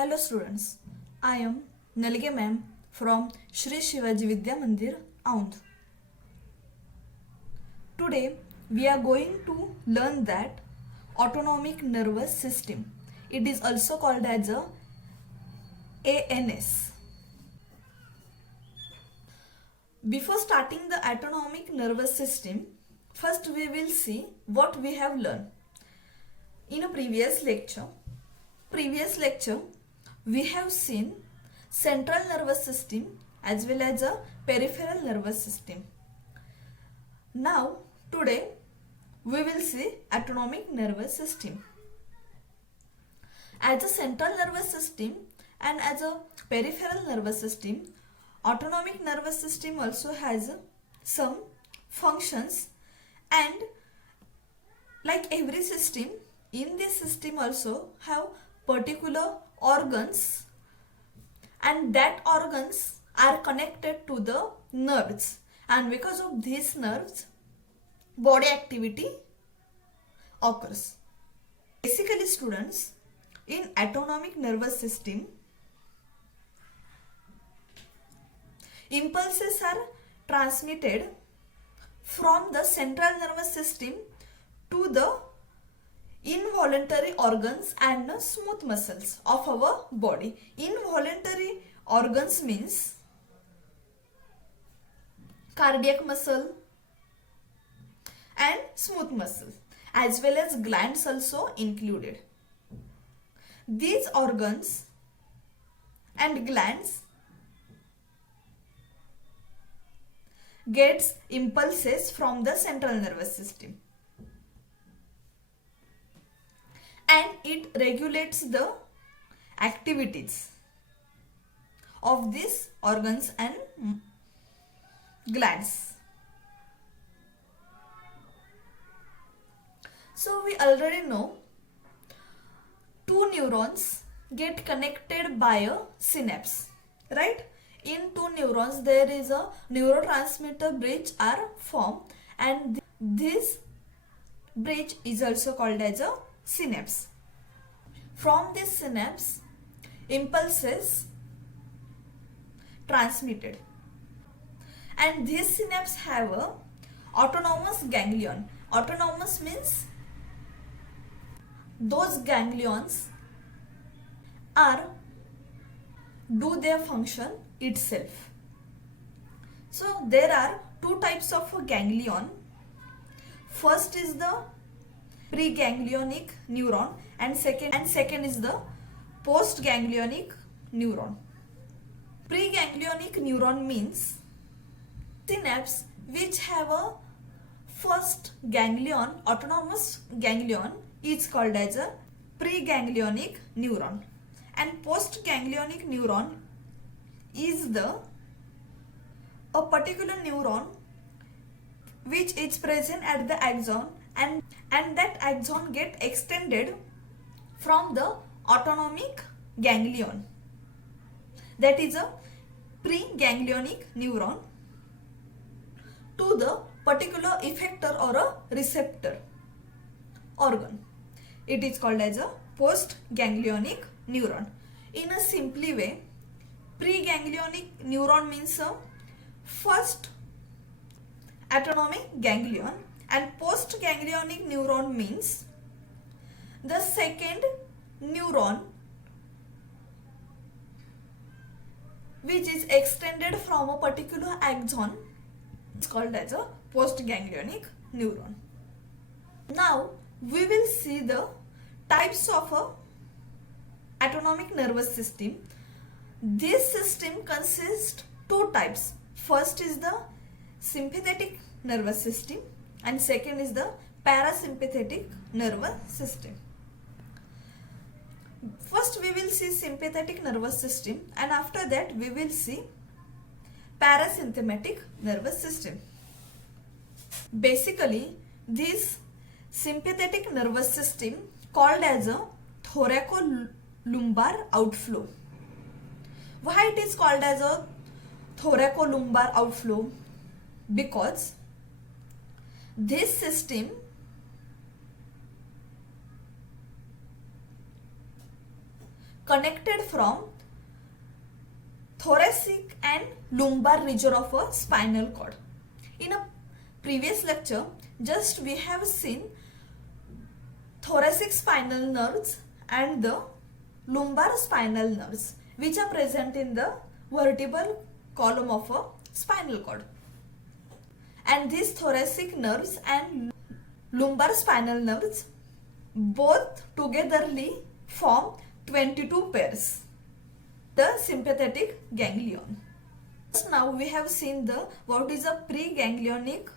Hello students, I am Nalge ma'am from Shri Shivaji Vidya Mandir, Aundh. Today we are going to learn that autonomic nervous system. It is also called as a ANS. Before starting the autonomic nervous system, first we will see what we have learned. In a previous lecture, we have seen central nervous system as well as a peripheral nervous system. Now today we will see autonomic nervous system. As a central nervous system and as a peripheral nervous system, autonomic nervous system also has some functions, and like every system, in this system also have particular organs, and that organs are connected to the nerves, and because of these nerves body activity occurs. Basically students, in autonomic nervous system, impulses are transmitted from the central nervous system to the involuntary organs and smooth muscles of our body. Involuntary organs means cardiac muscle and smooth muscle, as well as glands also included. These organs and glands gets impulses from the central nervous system, and it regulates the activities of these organs and glands. So we already know two neurons get connected by a synapse, right? In two neurons there is a neurotransmitter bridge are formed, and this bridge is also called as a synapse. From this synapse, impulses transmitted, and these synapse have a autonomous ganglion. Autonomous means those ganglions are do their function itself. So there are two types of ganglion. First is the preganglionic neuron, and second is the postganglionic neuron. Preganglionic neuron means synapse which have a first ganglion, autonomous ganglion, is called as a preganglionic neuron, and postganglionic neuron is a particular neuron which is present at the axon, and that axon get extended from the autonomic ganglion, that is a preganglionic neuron, to the particular effector or a receptor organ. It is called as a postganglionic neuron. In a simply way, preganglionic neuron means a first autonomic ganglion, and postganglionic neuron means the second neuron which is extended from a particular axon. It's called as a postganglionic neuron. Now we will see the types of a autonomic nervous system. This system consists two types. First is the sympathetic nervous system, and second is the parasympathetic nervous system. First we will see sympathetic nervous system, and after that we will see parasympathetic nervous system. Basically, this sympathetic nervous system called as a thoracolumbar outflow. Why it is called as a thoracolumbar outflow? Because this system connected from thoracic and lumbar region of a spinal cord. In a previous lecture, just we have seen thoracic spinal nerves and the lumbar spinal nerves, which are present in the vertebral column of a spinal cord. And these thoracic nerves and lumbar spinal nerves both togetherly form 22 pairs, the sympathetic ganglion. Now we have seen what is a preganglionic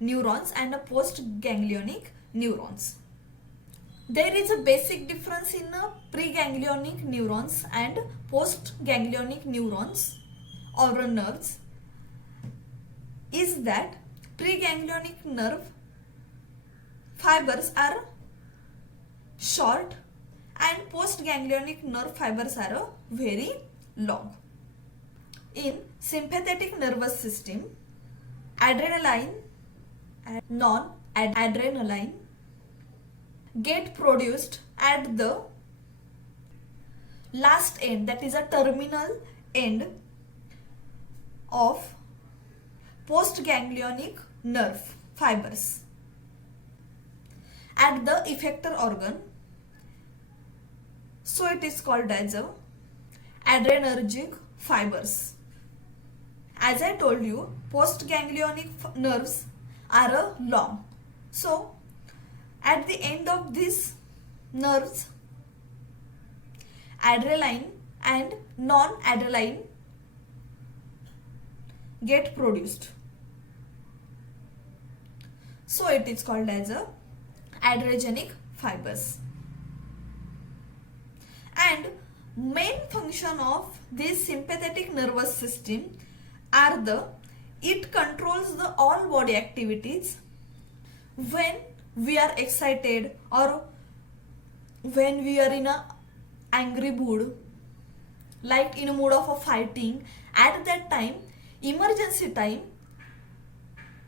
neurons and a postganglionic neurons. There is a basic difference in preganglionic neurons and postganglionic neurons or nerves is that preganglionic nerve fibers are short and postganglionic nerve fibers are very long. In sympathetic nervous system, adrenaline and non-adrenaline get produced at the last end, that is a terminal end of postganglionic nerve fibers at the effector organ, so it is called as a adrenergic fibers. As I told you, postganglionic nerves are long, so at the end of these nerves, adrenaline and non-adrenaline get produced, so it is called as a adrenergic fibers. And main function of this sympathetic nervous system are it controls the all body activities when we are excited or when we are in a angry mood, like in a mood of a fighting. At that time, emergency time,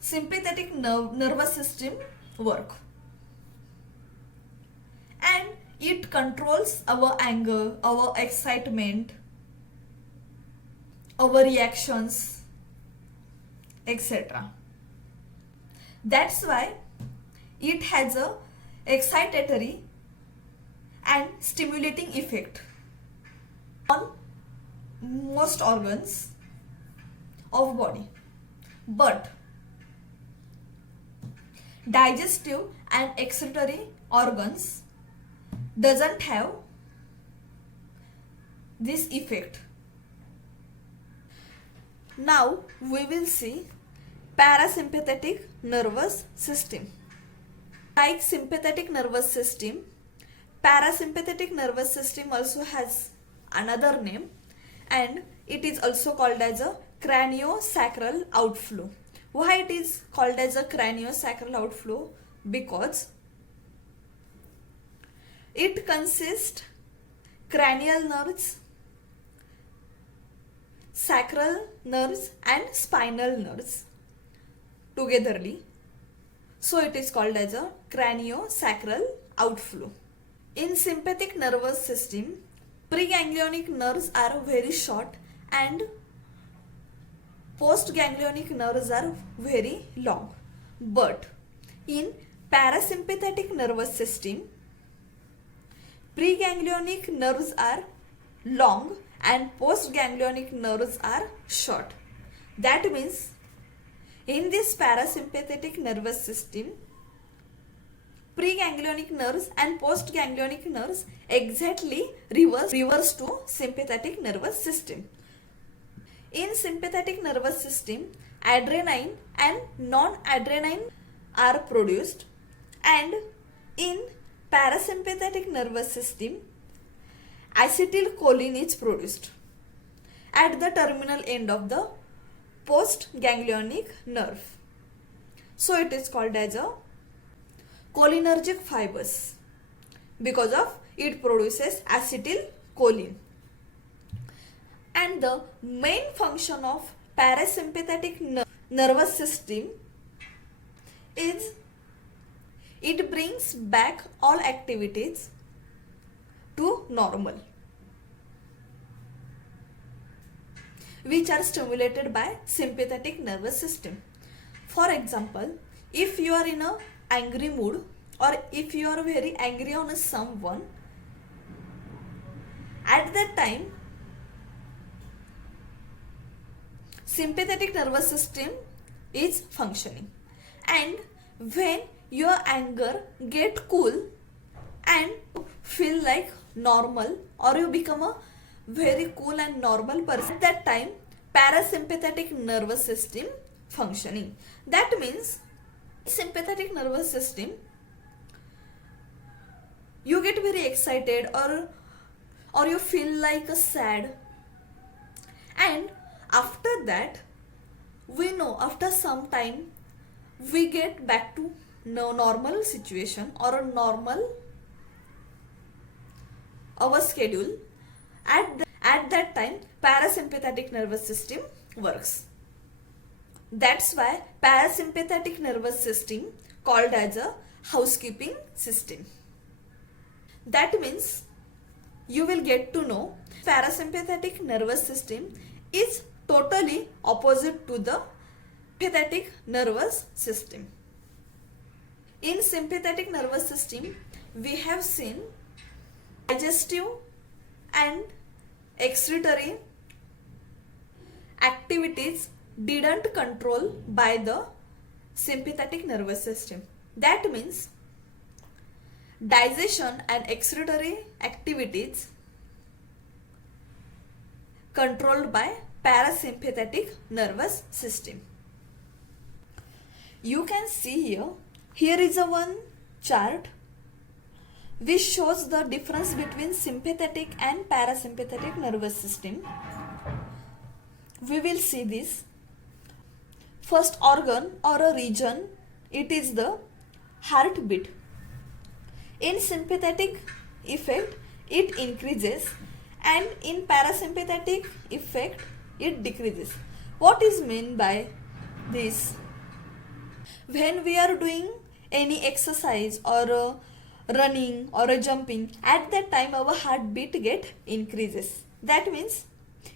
sympathetic nervous system work, and it controls our anger, our excitement, our reactions, etc. That's why it has a excitatory and stimulating effect on most organs of body, but digestive and excretory organs doesn't have this effect. Now we will see parasympathetic nervous system. Like sympathetic nervous system, parasympathetic nervous system also has another name, and it is also called as a craniosacral outflow. Why it is called as a craniosacral outflow? Because it consists cranial nerves, sacral nerves and spinal nerves togetherly, so it is called as a craniosacral outflow. In sympathetic nervous system, preganglionic nerves are very short and postganglionic nerves are very long, but in parasympathetic nervous system, preganglionic nerves are long and postganglionic nerves are short. That means in this parasympathetic nervous system, preganglionic nerves and postganglionic nerves exactly reverse to sympathetic nervous system. In sympathetic nervous system, adrenaline and non-adrenaline are produced, and in parasympathetic nervous system, acetylcholine is produced at the terminal end of the postganglionic nerve, so it is called as a cholinergic fibers because of it produces acetylcholine. And the main function of parasympathetic nervous system is it brings back all activities to normal. which are stimulated by sympathetic nervous system. For example, if you are in a angry mood or if you are very angry on someone, at that time sympathetic nervous system is functioning, and when your anger get cool and feel like normal, or you become a very cool and normal person, at that time parasympathetic nervous system functioning. That means sympathetic nervous system, you get very excited or you feel like sad, and after that we know after some time we get back to normal situation or a normal our schedule. At that time parasympathetic nervous system works. That's why parasympathetic nervous system called as a housekeeping system. That means you will get to know parasympathetic nervous system is totally opposite to the sympathetic nervous system. In sympathetic nervous system, we have seen digestive and excretory activities didn't control by the sympathetic nervous system. That means digestion and excretory activities controlled by parasympathetic nervous system. You can see here is a one chart which shows the difference between sympathetic and parasympathetic nervous system. We will see this. First organ or a region, it is the heartbeat. In sympathetic effect, it increases, and in parasympathetic effect, it decreases. What is meant by this? When we are doing any exercise or running or jumping, at that time our heartbeat get increases. That means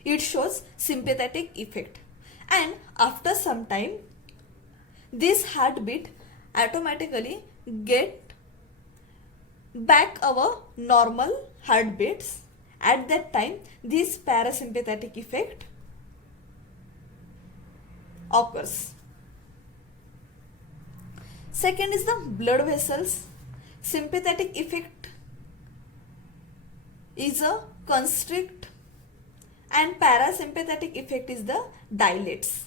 it shows sympathetic effect, and after some time this heartbeat automatically get back our normal heartbeats. At that time this parasympathetic effect occurs. Second is the blood vessels. Sympathetic effect is a constrict and parasympathetic effect is the dilates.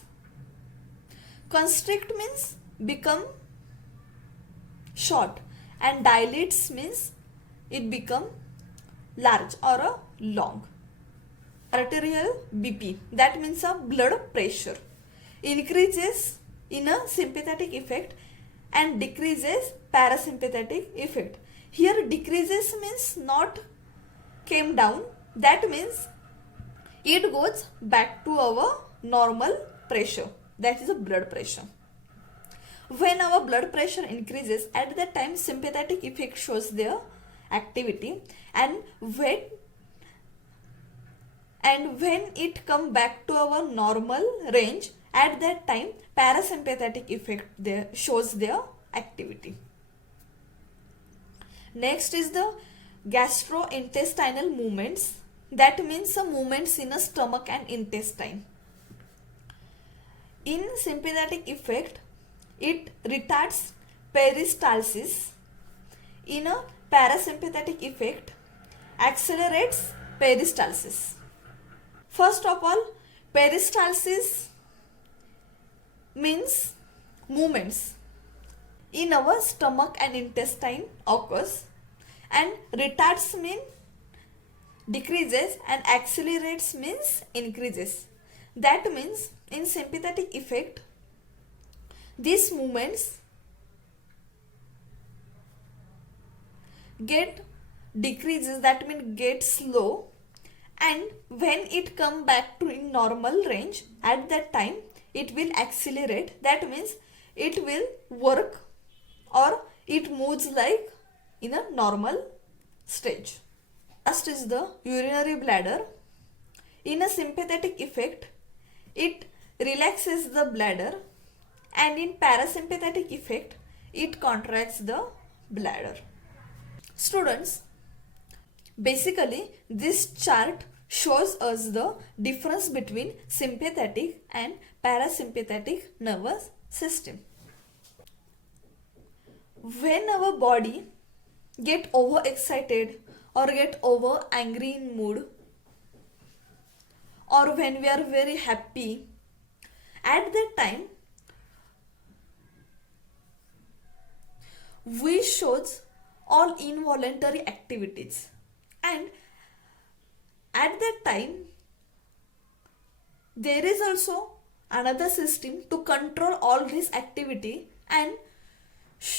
Constrict means become short, and dilates means it become large or a long. Arterial BP, that means a blood pressure, increases in a sympathetic effect and decreases parasympathetic effect. Here decreases means not came down, that means it goes back to our normal pressure, that is a blood pressure. When our blood pressure increases, at that time sympathetic effect shows their activity, and when it come back to our normal range, at that time parasympathetic effect there shows their activity. Next is the gastrointestinal movements, that means the movements in a stomach and intestine. In sympathetic effect, it retards peristalsis. In a parasympathetic effect, accelerates peristalsis. First of all, peristalsis means movements in our stomach and intestine occurs, and retards mean decreases and accelerates means increases. That means in sympathetic effect, these movements get decreases, that means get slow, and when it come back to in normal range, at that time it will accelerate, that means it will work or it moves like in a normal stage. Last is the urinary bladder. In a sympathetic effect, it relaxes the bladder, and in parasympathetic effect it contracts the bladder. Students, basically this chart shows us the difference between sympathetic and parasympathetic nervous system. When our body get overexcited or get over angry in mood, or when we are very happy, at that time we shows all involuntary activities, and at that time there is also another system to control all this activity, and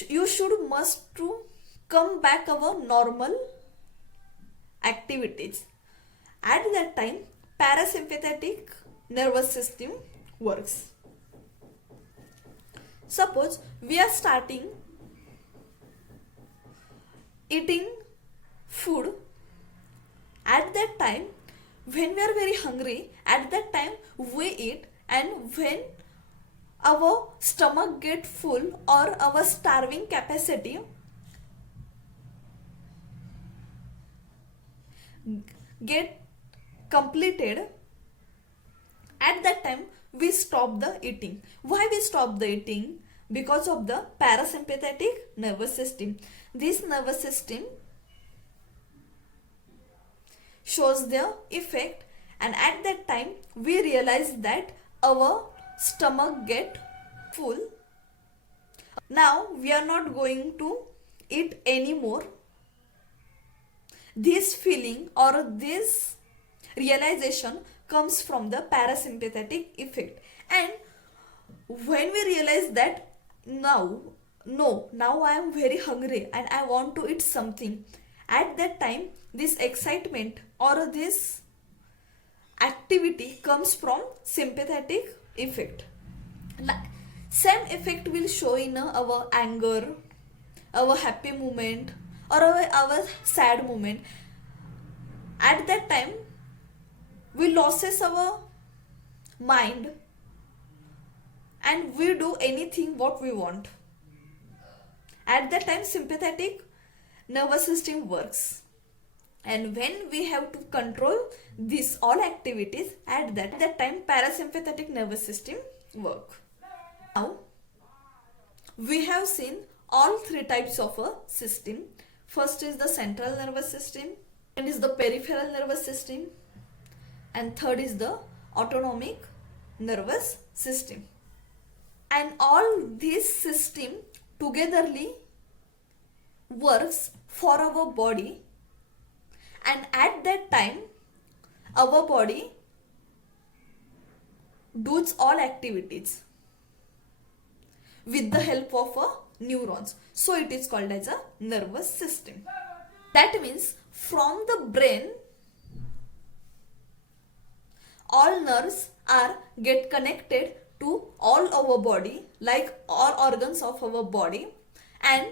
you must to come back our normal activities. At that time parasympathetic nervous system works. Suppose we are starting eating food. At that time when we are very hungry, at that time we eat, and when our stomach get full or our starving capacity get completed, at that time we stop the eating. Why we stop the eating? Because of the parasympathetic nervous system. This nervous system shows their effect, and at that time we realize that our stomach get full. Now we are not going to eat anymore. This feeling or this realization comes from the parasympathetic effect, and when we realize that now I am very hungry and I want to eat something, at that time this excitement or this activity comes from sympathetic effect. Same effect will show in our anger, our happy moment, or our sad moment. At that time we loses our mind and we do anything what we want. At that time sympathetic nervous system works, and when we have to control these all activities, at that time parasympathetic nervous system work. Now we have seen all three types of a system. First is the central nervous system, and is the peripheral nervous system, and third is the autonomic nervous system. And all these system togetherly works for our body, and at that time our body does all activities with the help of neurons. So it is called as a nervous system. That means from the brain all nerves are get connected to all our body, like all organs of our body, and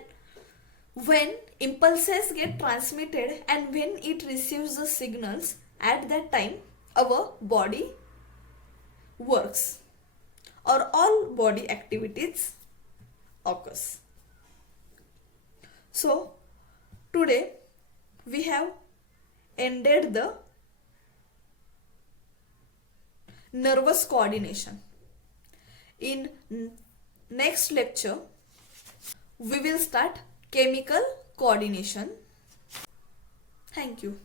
when impulses get transmitted and when it receives the signals, at that time our body works or all body activities occurs. So today we have ended the nervous coordination. In next lecture we will start chemical coordination. Thank you.